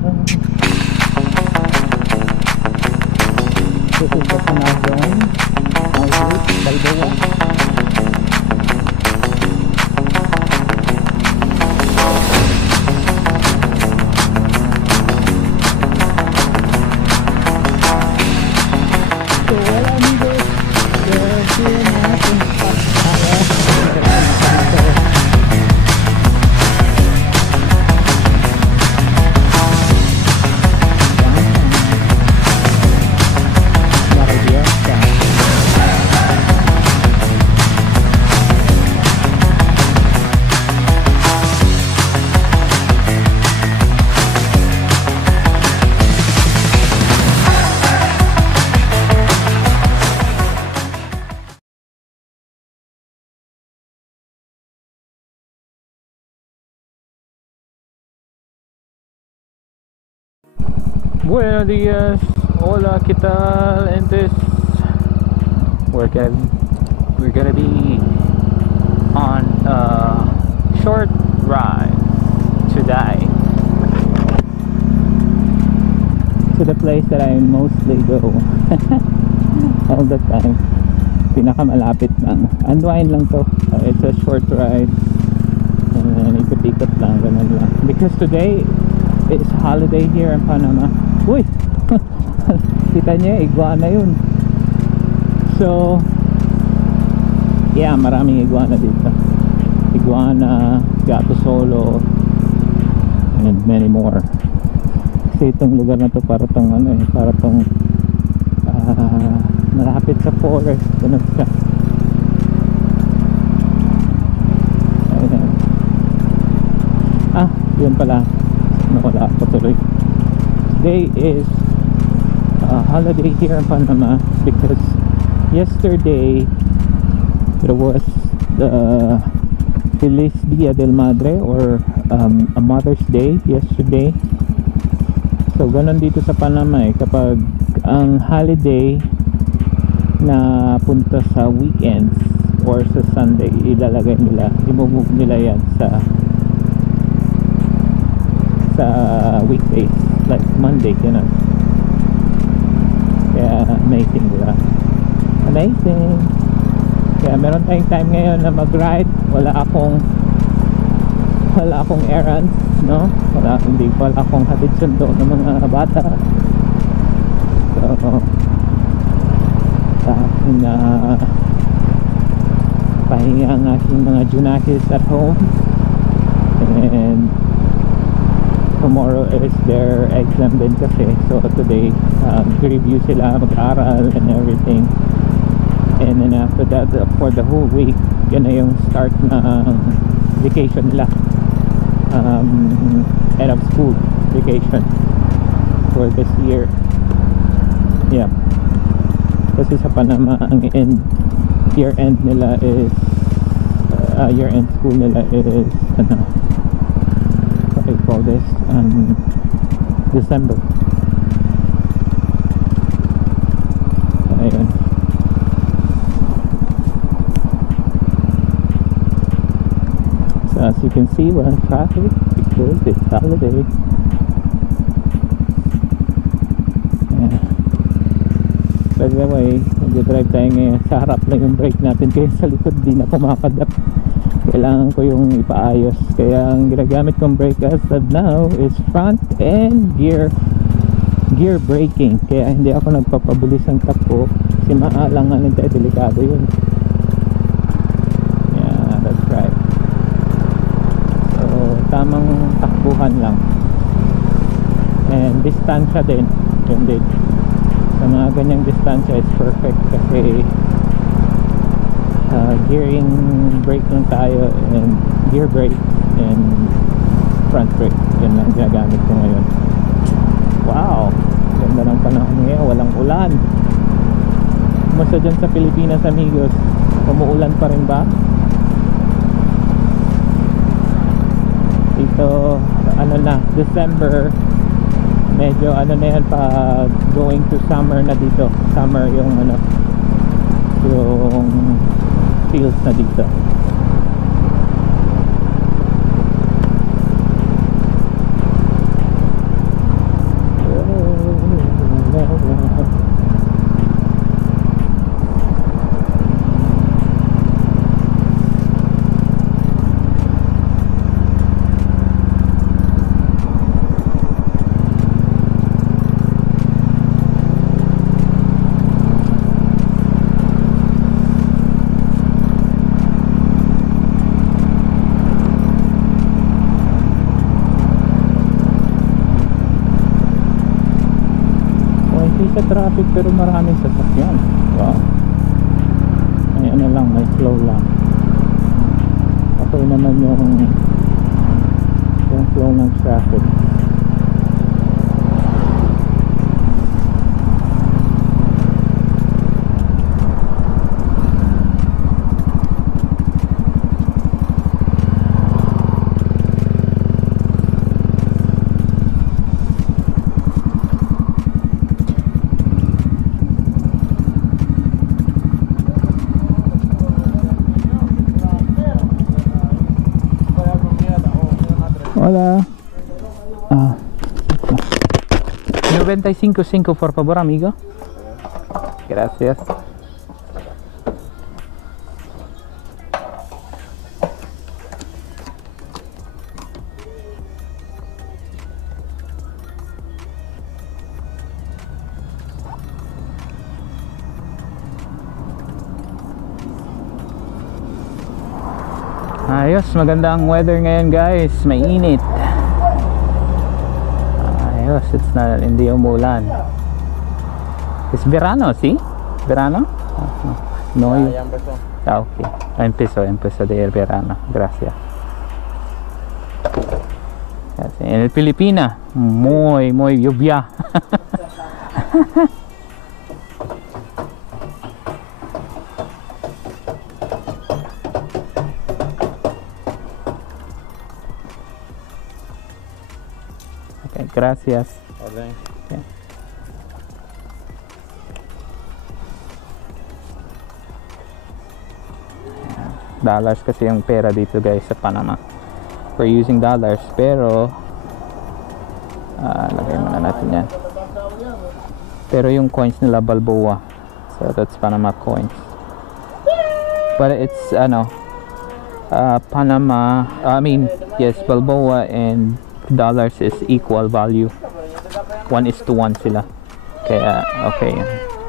This is the canal zone. Outlet, Balboa. So wala amigos, here na kung Buenos dias, hola, ¿qué tal? And this we're gonna be on a short ride today to the place that I mostly go all the time. Pinakamalapit lang, unwind lang to. It's a short ride and ikot-ikot lang, ganun lang, because today it's holiday here in Panama. Uy! Kita niya, iguana yun. So yeah, maraming iguana dito. Iguana, gato solo, and many more. Kasi itong lugar na to para tong ano eh, para tong malapit sa forest. Ganun siya. Ayan. Yun pala, nawala ako tuloy. Today is a holiday here in Panama because yesterday there was the Feliz Dia del Madre, or a Mother's Day yesterday. So ganun dito sa Panama eh, kapag ang holiday na punta sa weekends or sa Sunday, ilalagay nila, i-move nila yan sa weekdays, like Monday, ganun. Kaya amazing, diba? Amazing. Kaya meron tayong time ngayon na mag-ride. Wala akong errands, no? Wala akong hatid sundo ng mga bata. So pahinga ang aking mga junakis at home, and tomorrow is their exam din kasi. So today review sila, mag-aral and everything, and then after that for the whole week, yan na yung start na vacation nila, end of school vacation for this year. Yeah, kasi sa Panama ang year end nila is year end school nila is ano, what do you call this, December. Ayun. So as you can see, we're on traffic because it's holiday. Yeah. By the way, nag-drive tayo ngayon, sa harap lang yung brake natin, kaya sa likod di na pumapadap. Kailangan ko yung ipaayos, kaya ang ginagamit kong brake as of now is front and gear braking. Kaya hindi ako nagpapabilis ang takbo kasi maalanganin tayo, delikado yun. Yeah, that's right. So tamang takbuhan lang, and distansya din, yun din. Sa mga ganyang distansya is perfect kasi gearing brake lang tayo, and gear brake and front brake, yun lang ginagamit ko ngayon. Wow, ganda ng panahon ngayon, walang ulan. Kumusta dyan sa Pilipinas, amigos? Umuulan pa rin ba? Dito ano na, December, medyo ano na yan, pa going to summer na dito. Summer yung ano, yung feels na dito. sa traffic pero maraming sasakyan. Wow. May ano lang, may slow lang. Okay naman yung flow ng traffic. Hola. 95.5 por favor, amigo. Gracias. Ayos, magandang weather ngayon guys, mainit. Ayos, hindi umulan. Es verano, ¿sí? ¿Verano? No, Ya empezó. ok. Empezó de el verano, gracias. En el Pilipinas, muy lluvia. Gracias. Okay. Okay. Dollars kasi yung pera dito guys sa Panama. We're using dollars pero lagay muna natin yan. Pero yung coins nila Balboa. So that's Panama coins. But it's Panama, yes, Balboa and dollars is equal value. 1:1 sila. Kaya okay.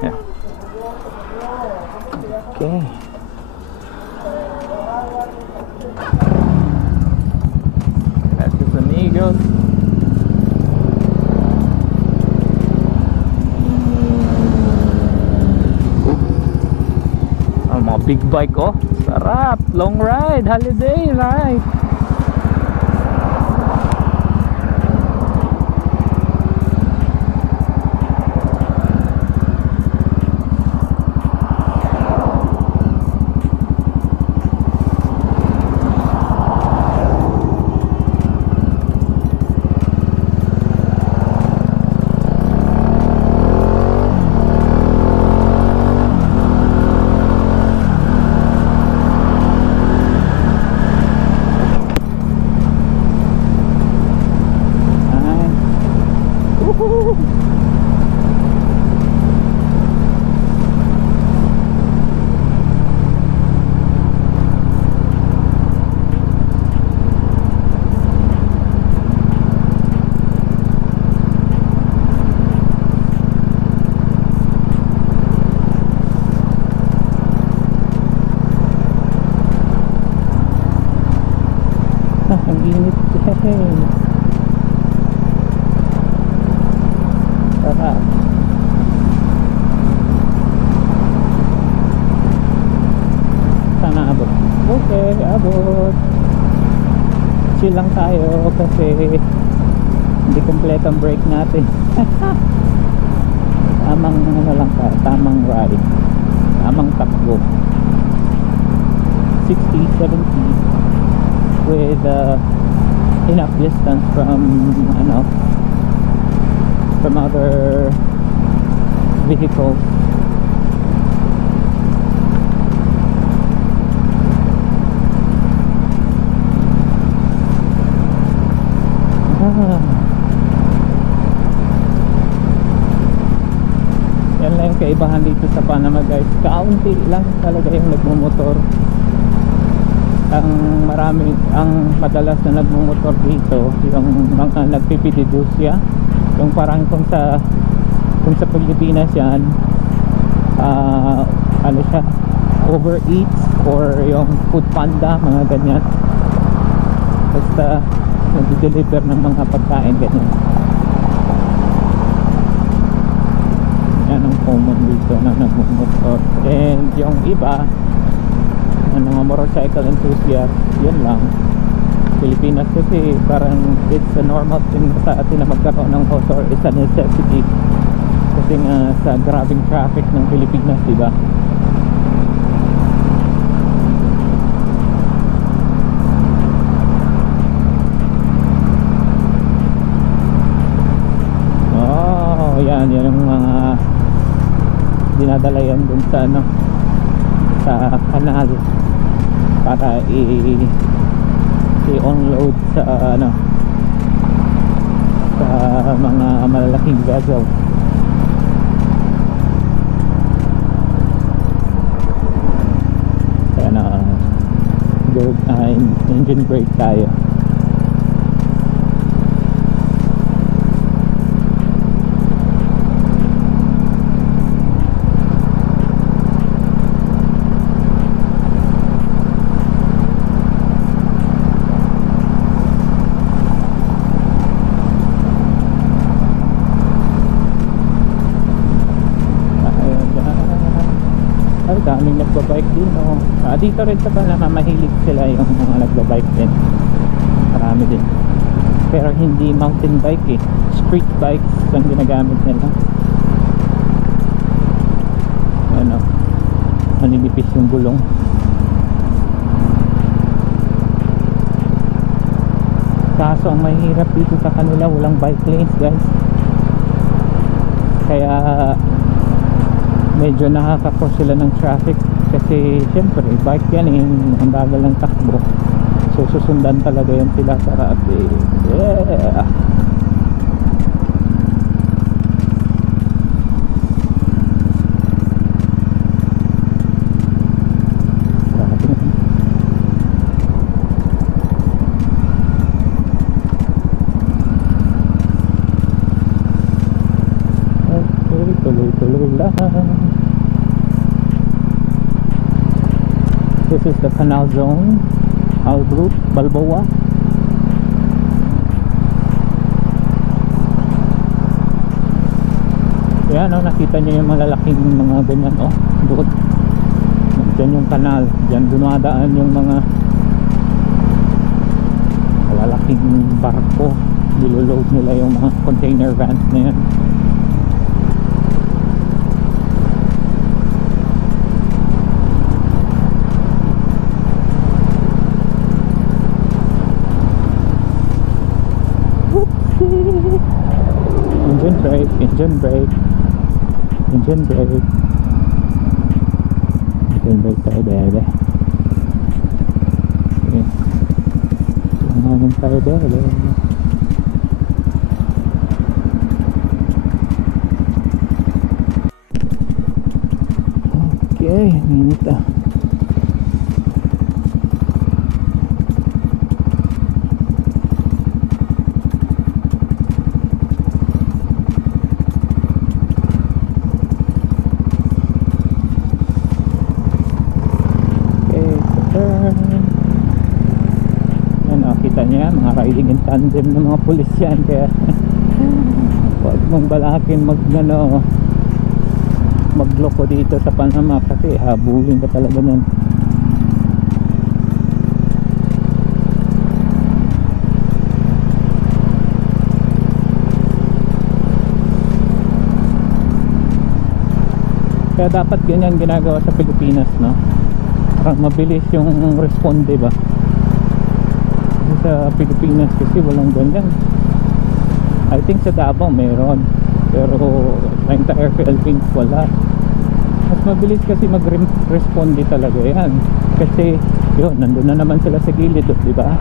Yeah. Okay. Gracias amigos. Mga big bike oh. Sarap. Long ride. Holiday ride. Ang init din. Sarap. Sana abot. Okay, abot. Chill lang tayo kasi hindi kompleto ang break natin. Tamang ano lang tayo, tamang ride. Tamang takbo. 60, 70 with enough distance from other vehicles. Yan lang yung kaibahan dito sa Panama guys. Kaunti lang talaga yung nagmumotor. Ang madalas na nagmumotor dito yung mga nagpipididusya, yung parang kung sa Pilipinas yan siya, overeats or yung food panda, mga ganyan, basta nag-deliver ng mga pagkain ganyan. ba? Ang mga motorcycle enthusiast, yun lang. Pilipinas kasi parang it's a normal thing sa atin na magkaroon ng motor, it's a necessity kasi nga sa grabing traffic ng Pilipinas, diba? Oh, yan yung mga dinadala yan dun sa ano, sa kanal para i-unload sa ano, sa mga malalaking vessel. Kaya na engine brake tayo. Daming nagbabike din, no? Dito rin sa Panama mahilig sila yung mga nagbabike din, marami din, pero hindi mountain bike eh, street bikes ang ginagamit nila. Ano, maninipis yung gulong. Kaso ang mahirap dito sa kanila, walang bike lanes, guys, kaya medyo nakaka-cause sila ng traffic kasi syempre bike yan eh, ang bagal ng takbo, so susundan talaga yan sila para yeah. Okay, tuloy-tuloy lang. This is the canal zone, Albrook, Balboa. Yan, no, nakita nyo yung malalaking mga ganyan, oh, doon. Diyan yung kanal, diyan dumadaan yung mga malalaking barko. Niloload nila yung mga container vans na yan. Engine brake, engine brake, engine brake tayo, bebe. Okay, langanin tayo, bebe. Okay, minute ah. Mga riding in tandem ng mga pulis yan, kaya huwag mong balakin magloko dito sa Panama kasi habulin ka talaga nun. Kaya dapat ganyan ginagawa sa Pilipinas, no? Parang mabilis yung responde ba sa Pilipinas kasi walang ganyan. I think sa Davao meron, pero sa entire Philippines wala. Mas mabilis kasi mag-responde talaga yan kasi yun, nandun na naman sila sa gilid, di ba?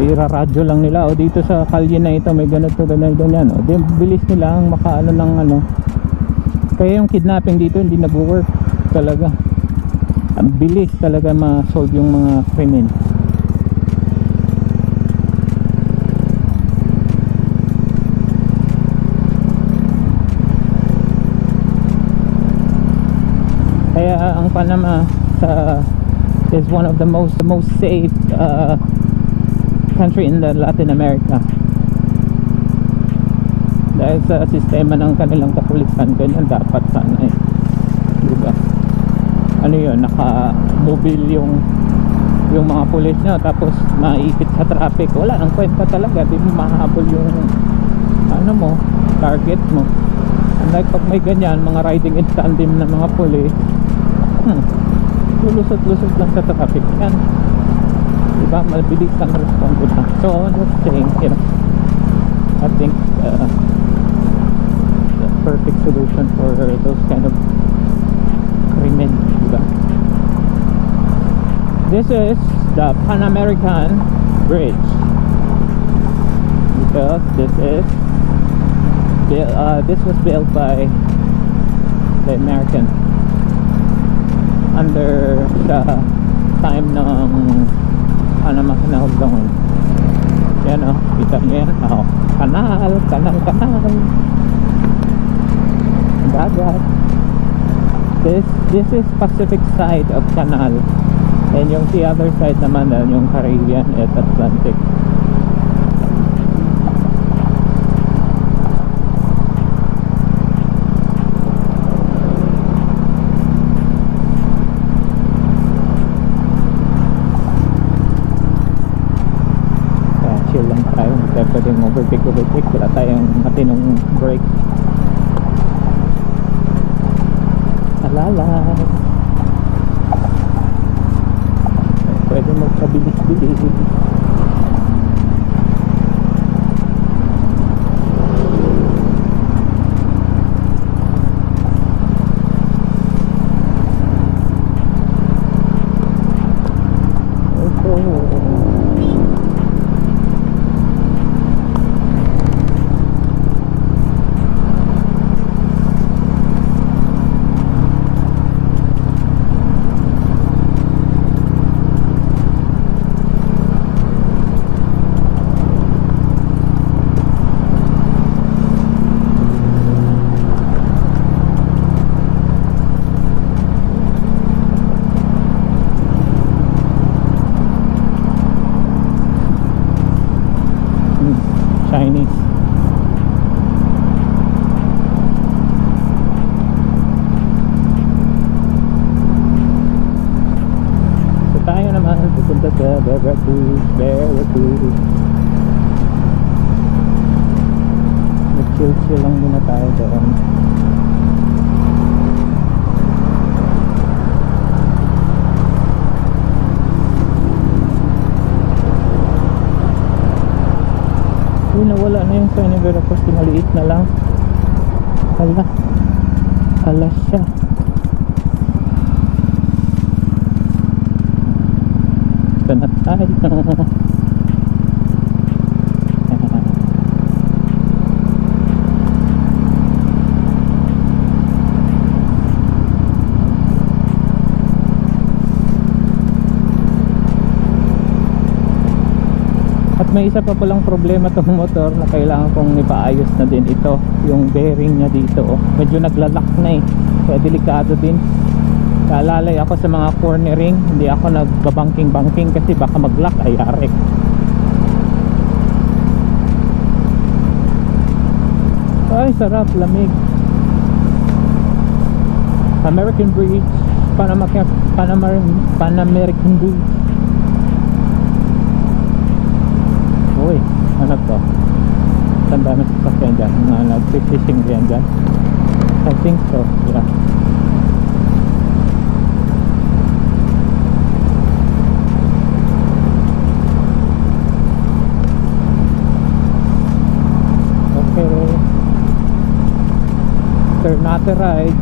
Iraradyo lang nila, o dito sa kalye na ito may ganito, ganyan, o di bilis nila ang makaano ng ano. Kaya yung kidnapping dito hindi nag-work talaga. Ang bilis talaga ma-solve yung mga krimen. Kaya ang Panama is one of the most safe country in the Latin America dahil sa sistema ng kanilang kapulisan, ganyan dapat sana eh, diba? Ano yun, naka-mobile yung mga pulis nyo, tapos maipit sa traffic, wala ang kwenta talaga, di mo mahabol yung ano mo, target mo. Unlike pag may ganyan, mga riding in tandem na mga pulis, lulusot-lusot lang sa traffic yan, diba? Mabilis ang respond na. So I'm just saying, you know, I think the perfect solution for those kind of crimen, diba? This is the Pan American Bridge, because this was built by the American under the time ng Panama Canal Zone. Yan o, kita nyo yan, kanal dagat. This is Pacific side of canal, and yung the other side naman yung Caribbean at Atlantic. Chill lang tayo, hindi tayo pwedeng overtake, wala tayong matinong break. Alala, pwede magpabilis-bilis. Chinese. So tayo naman pupunta sa Veracruz. Chill lang muna tayo doon. Nawala na yung sign ng Veracruz, maliit na lang. Ala siya. Ito na tayo. May isa pa palang problema tong motor na kailangan kong ipaayos na din ito, yung bearing niya dito. Medyo naglalak na eh, kaya delikado din. Kaalalay ako sa mga cornering, hindi ako nagbabangking kasi baka mag-lock ay yari. Ay sarap, lamig. American Bridge, Pan American Bridge. Uy, ano to? Tanda na sasakyan dyan, mga nag-fishing dyan. I think so, yeah. Okay, turn not to right.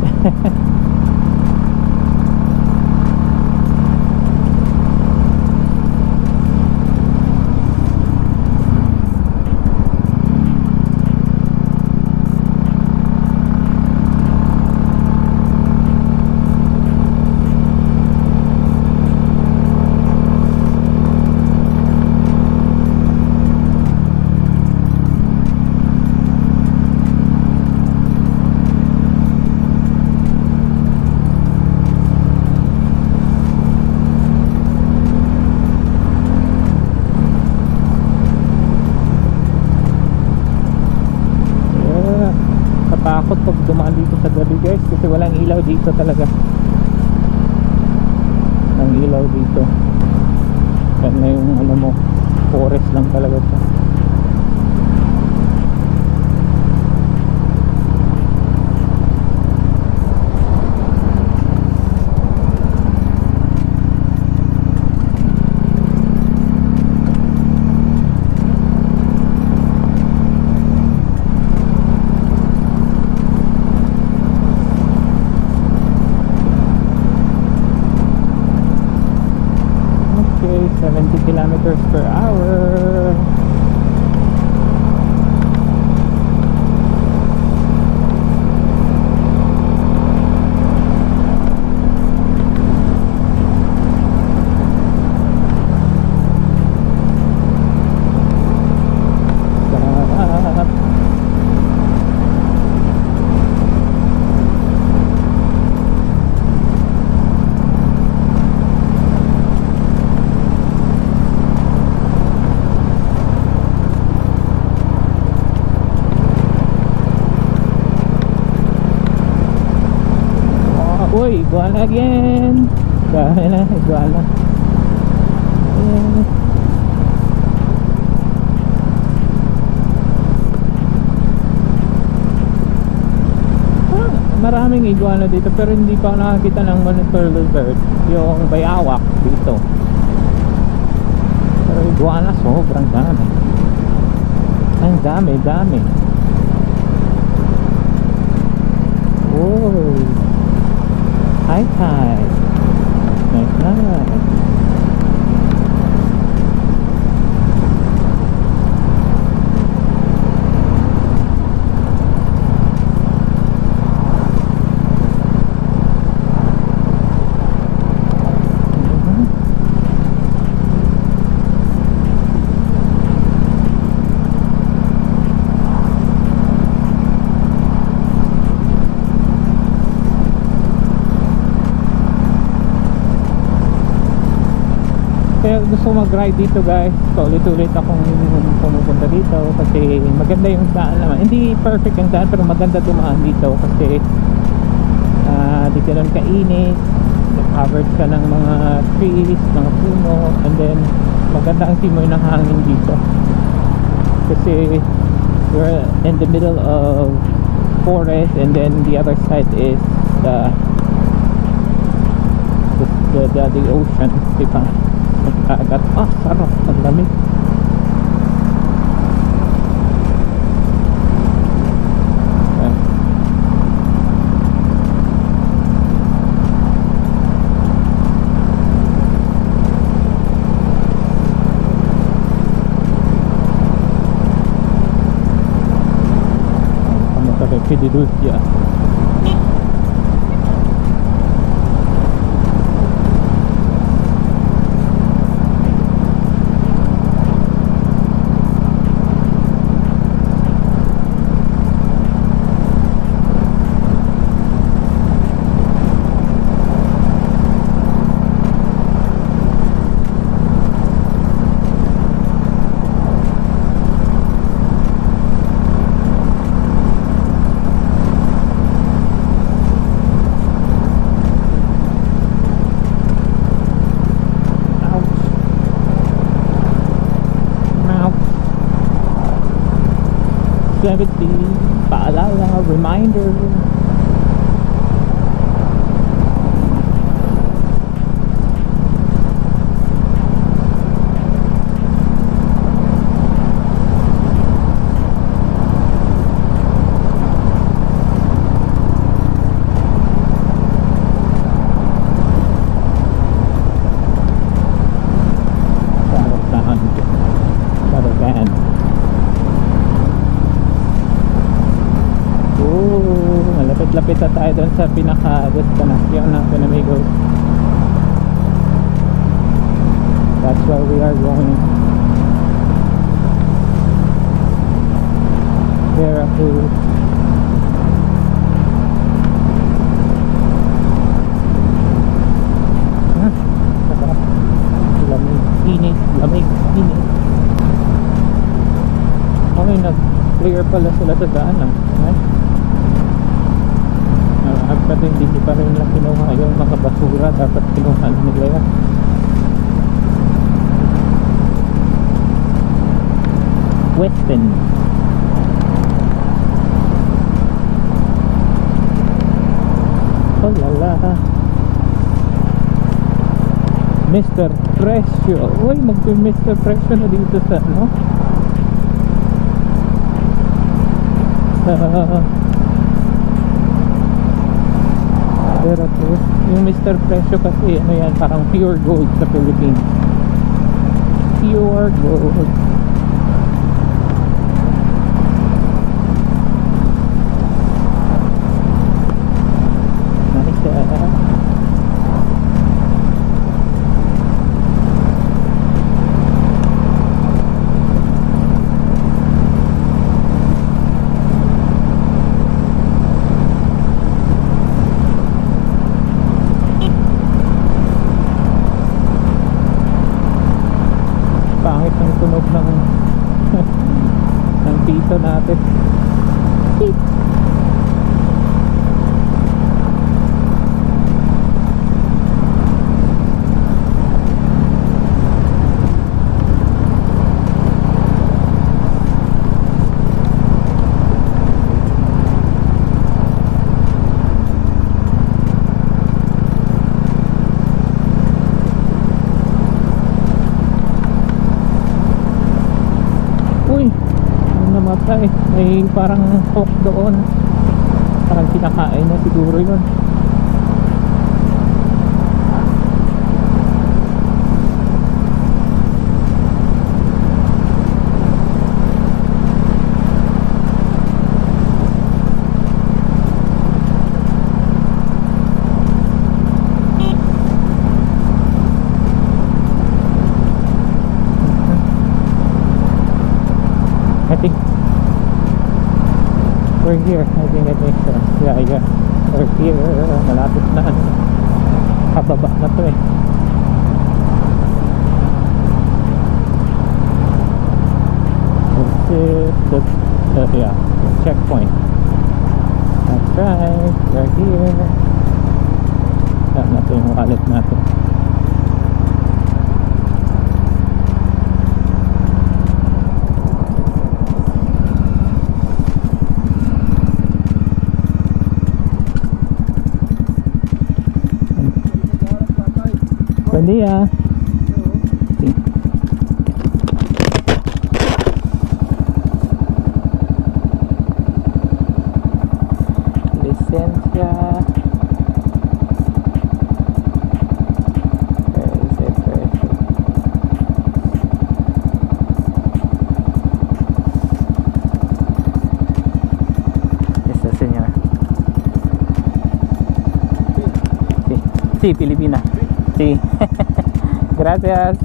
dito talaga ang ilaw dito. Yan na yung ano mo, forest lang talaga siya. Okay, 70 kilometers per hour. Sarap. Uy, iguana again. Dahil na, iguana. Ayan. Maraming iguana dito pero hindi pa ako nakakita ng monitor lizard, yung bayawak dito. Pero iguana sobrang dami. Ang dami. Oh. Hi. Nice. Kaya gusto mag-ride dito guys, ulit-ulit akong pumupunta dito kasi maganda yung daan naman. Hindi perfect yung daan pero maganda dumaan dito kasi di ganun kainit, covered ka ng mga trees, mga puno, and then maganda ang simoy ng hangin dito kasi we're in the middle of forest and then the other side is the ocean, diba? Agad, sarap, ang lamig. Ano tayo, Fidelcia. Paalala, reminder. Lapit na tayo doon sa pinaka-destination natin, amigos. That's where we are going. Veracruz. Lamig, init. Okay, nag-clear pala sila sa daan, right? sigurado hindi pa rin lang kinuha yung mga basura. Dapat kinuha nila yan. Weston. Oh lala. Mr. Presyo. Uy, mag-Mr. Presyo na dito sa ano? Sa Veracruz. Yung Mr. Presyo kasi ano yan, parang pure gold sa Philippines. Pure gold. Pangit ng tunog ng ng pito natin. Namatay, may parang hawk doon, parang kinakain na siguro yun. I think we're here. I think yeah, we're here. Malapit na, kababa na to eh. This is the yeah, checkpoint. That's right, we're here. Saan natin yung wallet natin? Buen día. Sí. Licencia. Esta señora. Sí, sí, Filipina. Sí. Gracias.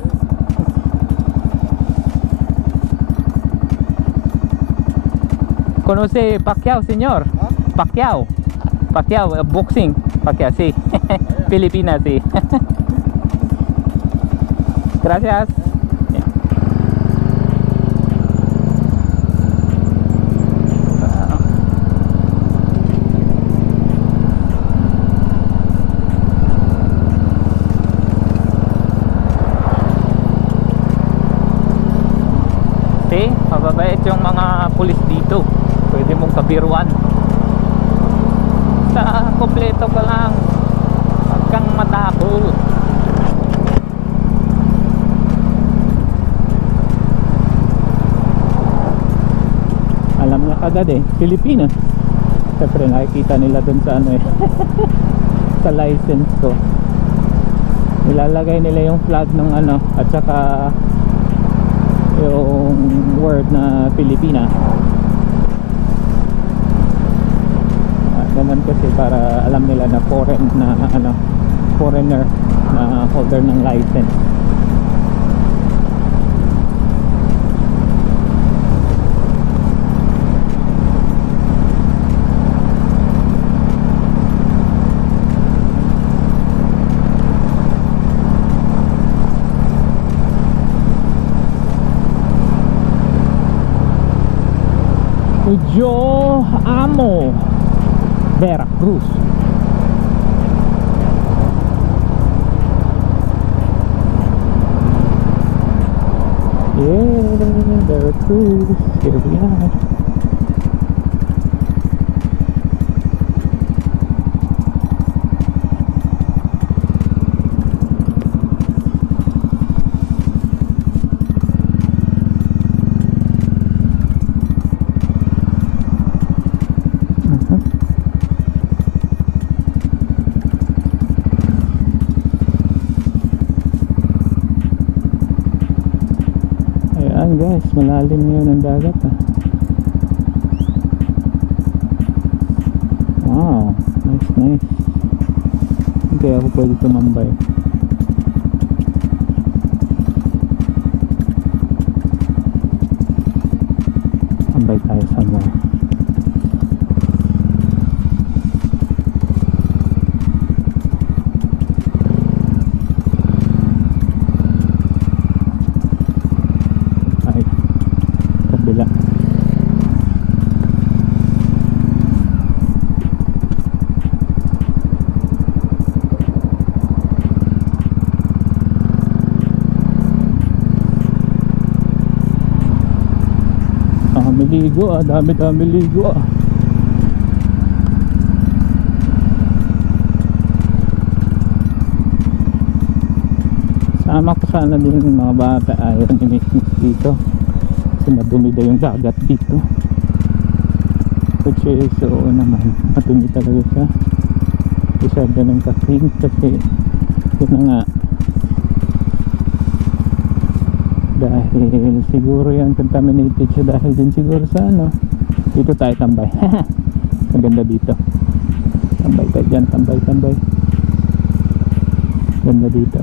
¿Conoce Pacquiao, señor? ¿Ah? Pacquiao. Pacquiao, boxing. Pacquiao, sí. Filipinas, sí. Gracias. Mababait yung mga pulis dito. Pwede mong kabiruan. Sa kompleto pa lang, huwag kang matakot. Alam niya kagad eh, Pilipinas. Siyempre nakikita nila dun sa ano eh sa license ko. Nilalagay nila yung flag ng ano, at saka yung word na Pilipina. Ganun kasi para alam nila na foreign na ano, foreigner na holder ng license. Yo amo Veracruz. Veracruz. Here we are. Ayan guys, malalim yun ang dagat ah. Wow, nice. Hindi ako pwede tumambay. Tambay tayo sa mga. Kabila. Ligo ah, dami ligo ah. Sama ko sana din yung mga bata, ayaw ni Miss dito kasi madumi daw yung dagat dito, which is oo naman, madumi talaga siya. Hindi siya ganun ka-clean kasi yun na nga, dahil siguro yan contaminated siya dahil din siguro sa ano. Dito tayo tambay. Maganda dito, tambay tayo dyan, tambay ganda dito.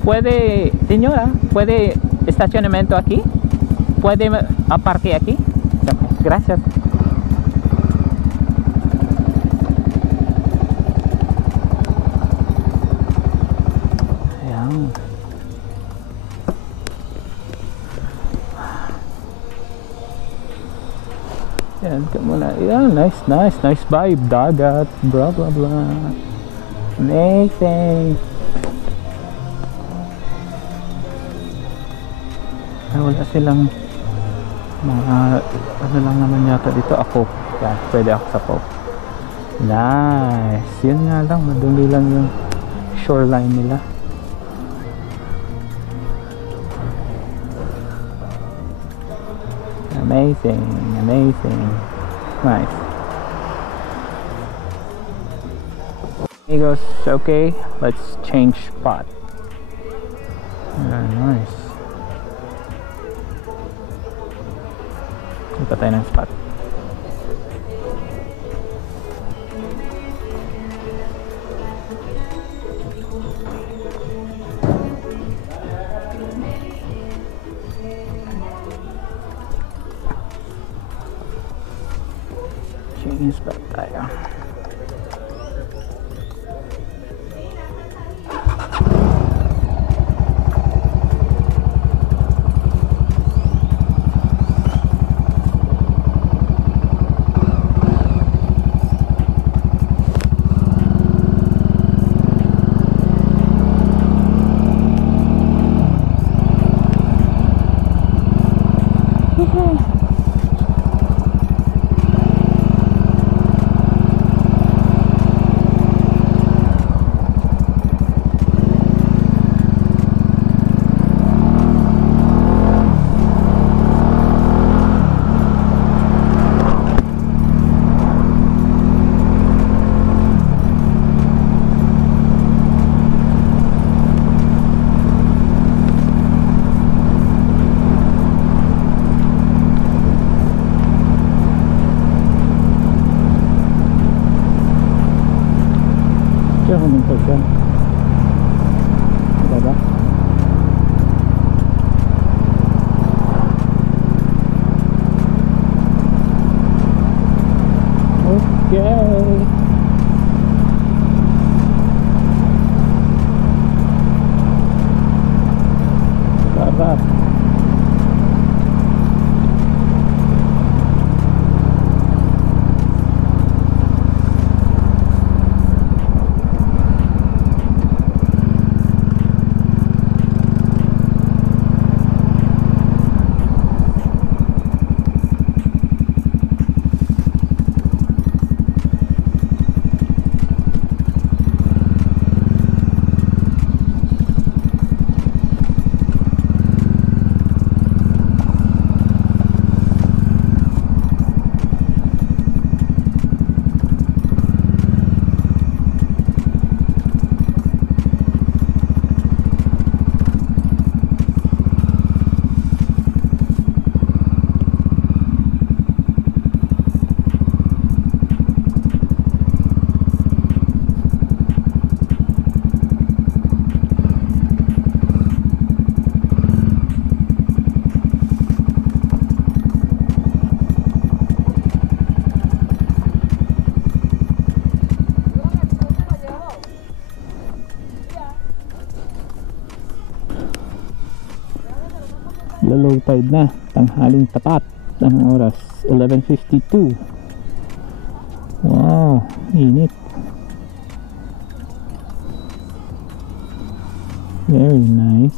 Puede, señora, puede estacionamiento aquí, puede aparque aquí. Gracias. Yan ka muna. Yan, nice vibe. Dagat, blah blah blah. Amazing. Ay, wala silang mga ano lang naman yata dito. Ako. Yan, pwede ako sa Coke. Nice. Yun nga lang, madumi lang yung shoreline nila. Amazing. Nice. Amigos, okay, let's change spot. Nice. Iba tayo ng spot. Change spot tayo. Dyan. Diba? Okay. Sarap. maglo-low tide na, tanghaling tapat ng oras 11:52. Wow, init. Very nice.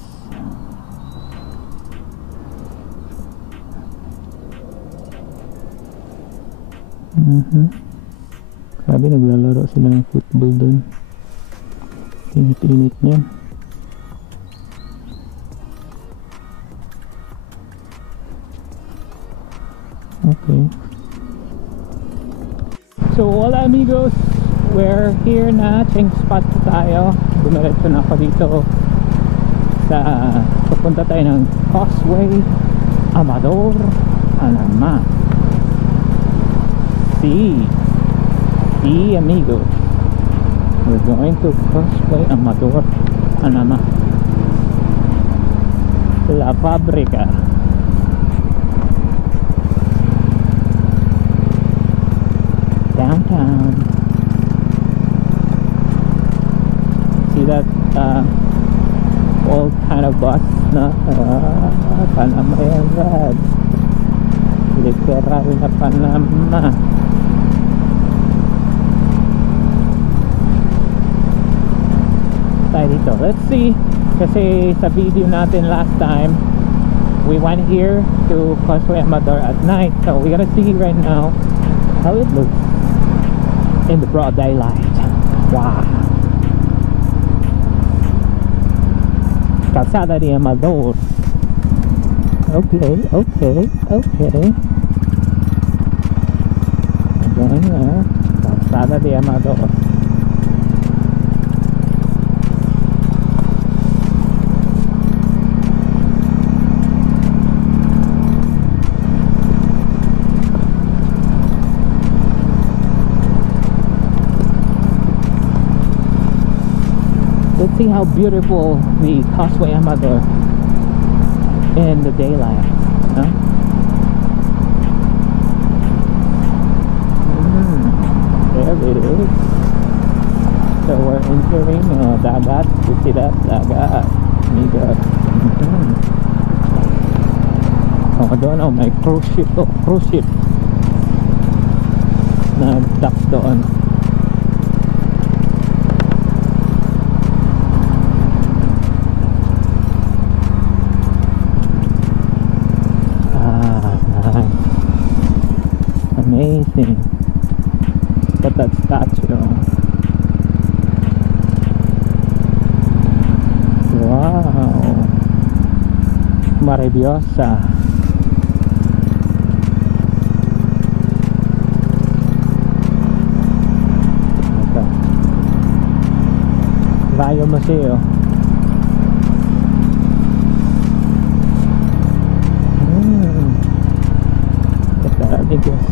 Grabe, naglalaro sila ng football dun. Init-init niya. Okay. So hola amigos, we're here na, change spot tayo. Dumiretso na ako dito sa papunta tayo ng Causeway Amador Panama. Sí, amigos, we're going to Causeway Amador Panama, La Fabrica. Downtown. See that old kind of bus na Panama yan, Brad. Literal na Panama. Tayo dito, let's see, kasi sa video natin last time we went here to Causeway Amador at night, so we're gonna see right now how it looks in the broad daylight. Wow. Calzada de Amador. Okay. Going there. Calzada de Amador. Let's see how beautiful the Causeway Amador in the daylight. Huh? There it is. So we're entering Dagat. You see that? Dagat. Migas. Oh, doon, oh, may cruise ship. Oh, cruise ship. Nag-dock doon. Amazing. Got that statue. Wow. Maravillosa. Ito. Rayo Museo. Ito, amigos.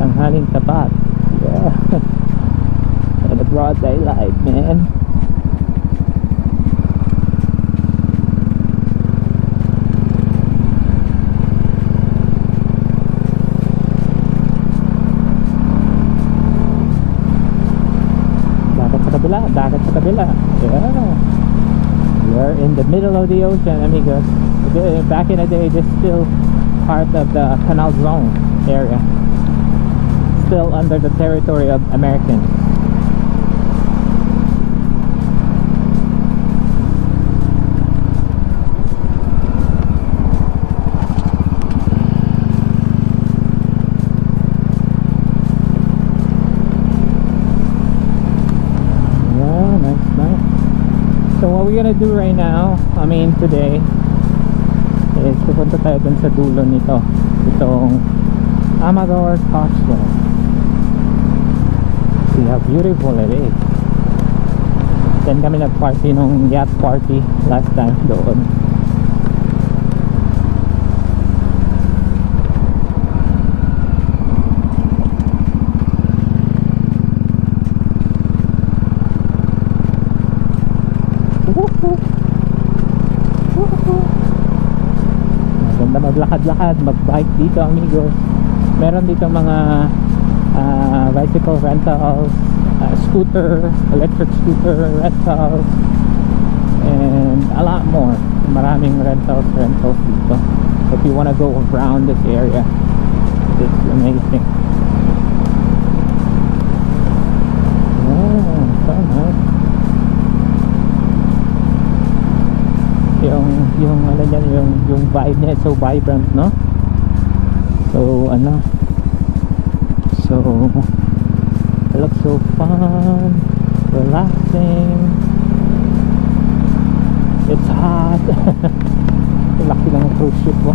Tanghaling tapat. Yeah. And the broad daylight, man. Dagat sa kabila. Yeah. We're in the middle of the ocean, amigos. Back in the day, this is still part of the Canal Zone area. Still under the territory of Americans. Yeah, nice. So what we're gonna do right now, I mean today, is pupunta tayo dun sa dulo nito, itong Amador Causeway. See how beautiful it is. Then kami nag-party nung yacht party last time doon. Maganda maglakad-lakad, mag-bike dito, amigos. Meron dito mga bicycle rentals, scooter, electric scooter rentals, and a lot more. Maraming rentals dito. If you want to go around this area, it's amazing. Oh, so nice. Yung ano yan, yung vibe niya is so vibrant, no? So ano, so it looks so fun, relaxing. It's hot. Laki ng cruise ship mo.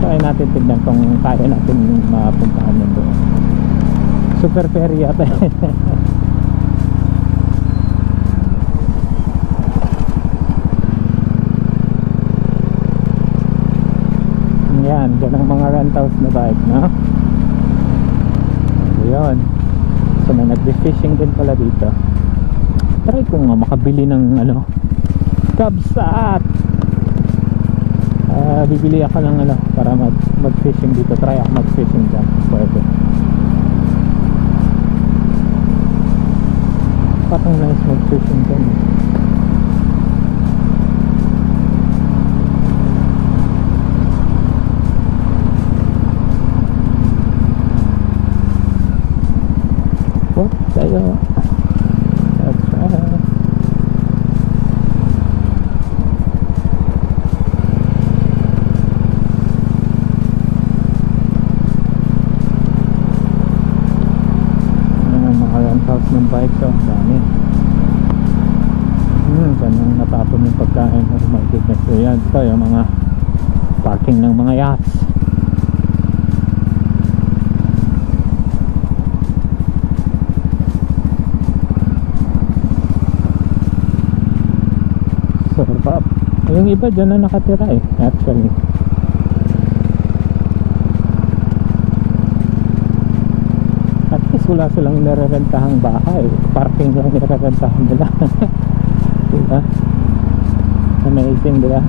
Try natin tignan kung kaya natin mapuntahan yun doon. Super ferry yata. Yan, dyan ang mga rentals na bike, no? Ayun. So may nag-fishing din pala dito. Try ko nga makabili ng ano, kabsat. Bibili ako ng ano para mag-fishing dito. Try ako mag-fishing dyan. Pwede. Parang nice mag-fishing dyan. What? Tayo. That's right. Ng bike shop, dami. Saan nang natapon yung pagkain. Oh my goodness. So yan, ito yung mga parking ng mga yachts. Sarap. Yung iba dyan na nakatira eh, actually. Wala silang nirerentahang bahay, parking lang nirerentahan nila. Diba? Amazing, diba?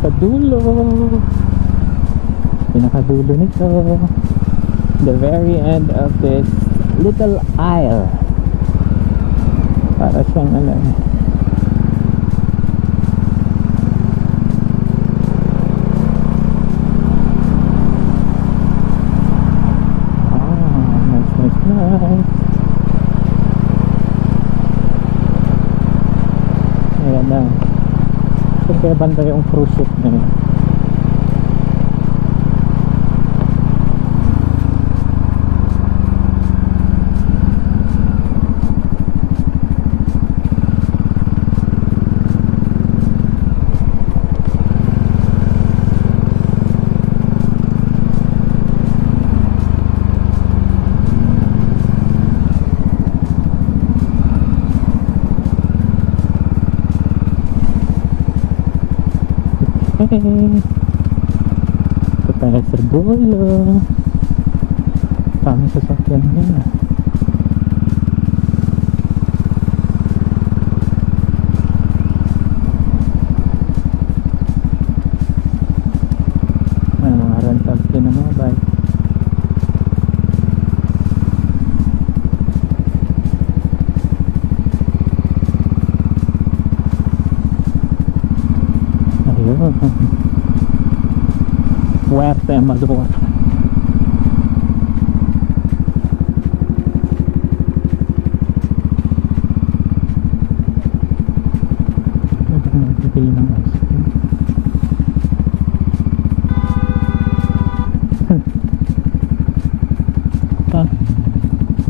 Sa dulo, pinakadulo nito, the very end of this little isle. Para siyang ano, nice. Ayan na. Kaya banda yung cruise ship na yun. Ito tayo sa dulo. Dami sasakyan nila. May mga rentals din ng mga bike. Huerta Amador. Bibili ng ice cream.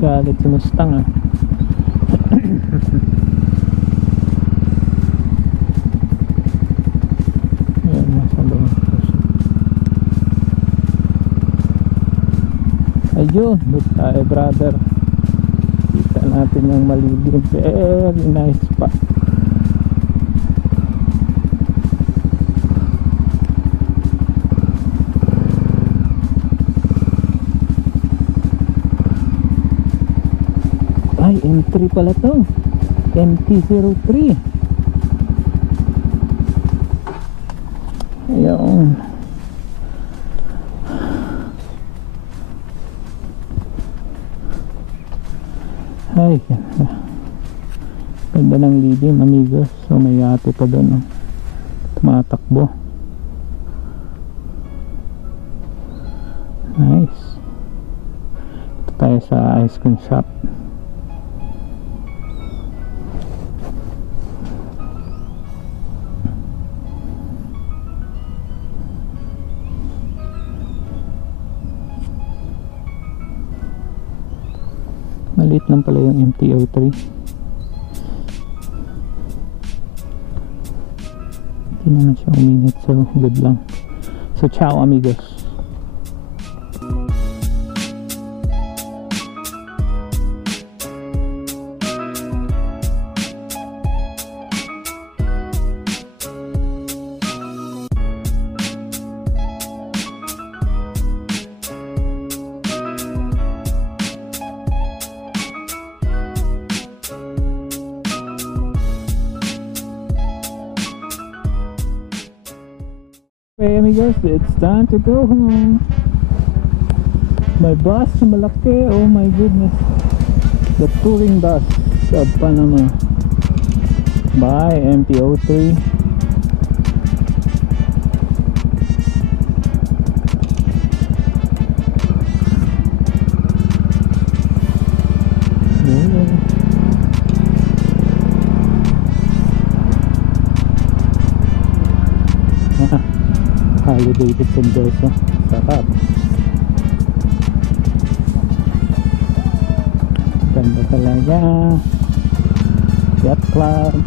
Galit si Mustang ah. video. Look tayo brother. Kita natin yung malilim. Very nice spot. Ay, M3 pala to. MT-03. Ayun. Ay, ganda ng lidim amigos. So may yate pa doon, no? Tumatakbo. Nice. Ito tayo sa ice cream shop. Maliit lang pala yung MT-03. Hindi naman siya uminit, so good lang. So ciao amigos. Okay amigos, it's time to go home. My bus, malaki, oh my goodness. The touring bus of Panama by MT-03. Harley Davidson Versa. Sarap. Ganda talaga. Yacht Club.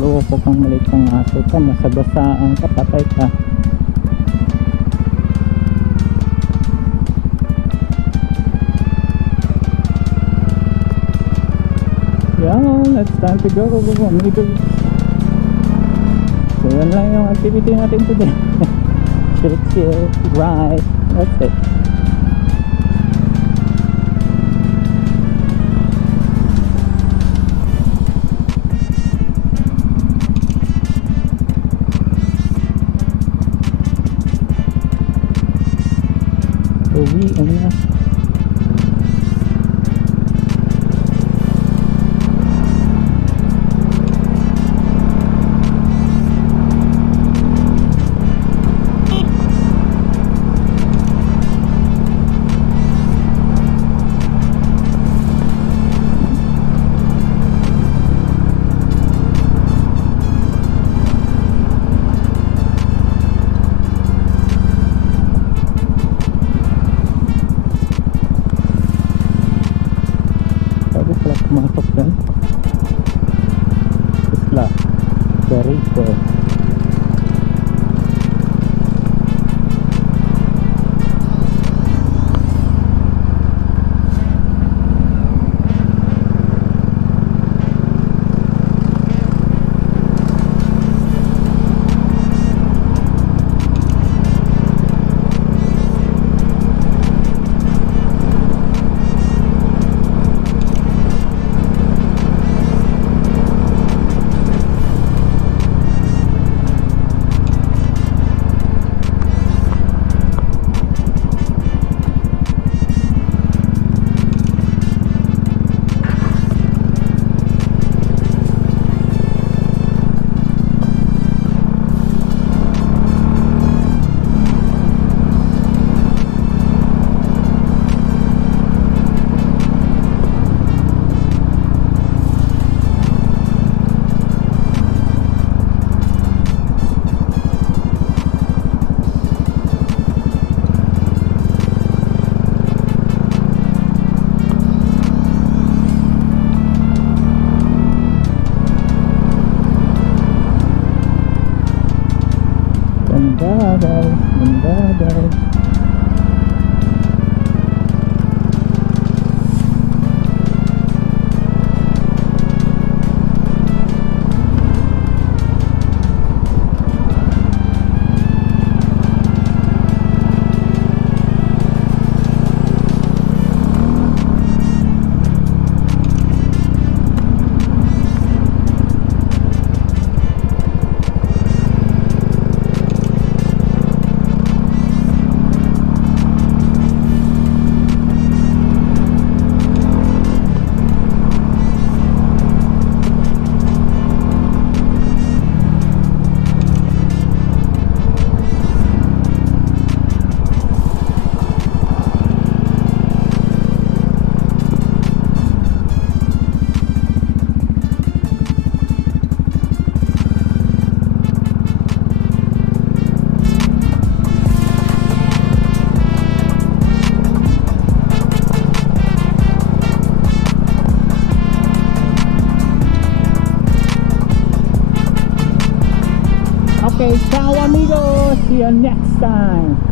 Loko kang maliit ng aso ka, masabasaan ka, patay ka. Yan, it's time to go amigos. So yan lang yung activity natin today. Chill, ride, that's it. Uwi na. Pumasok dyan Isla Berito. Okay, ciao amigos! See you next time!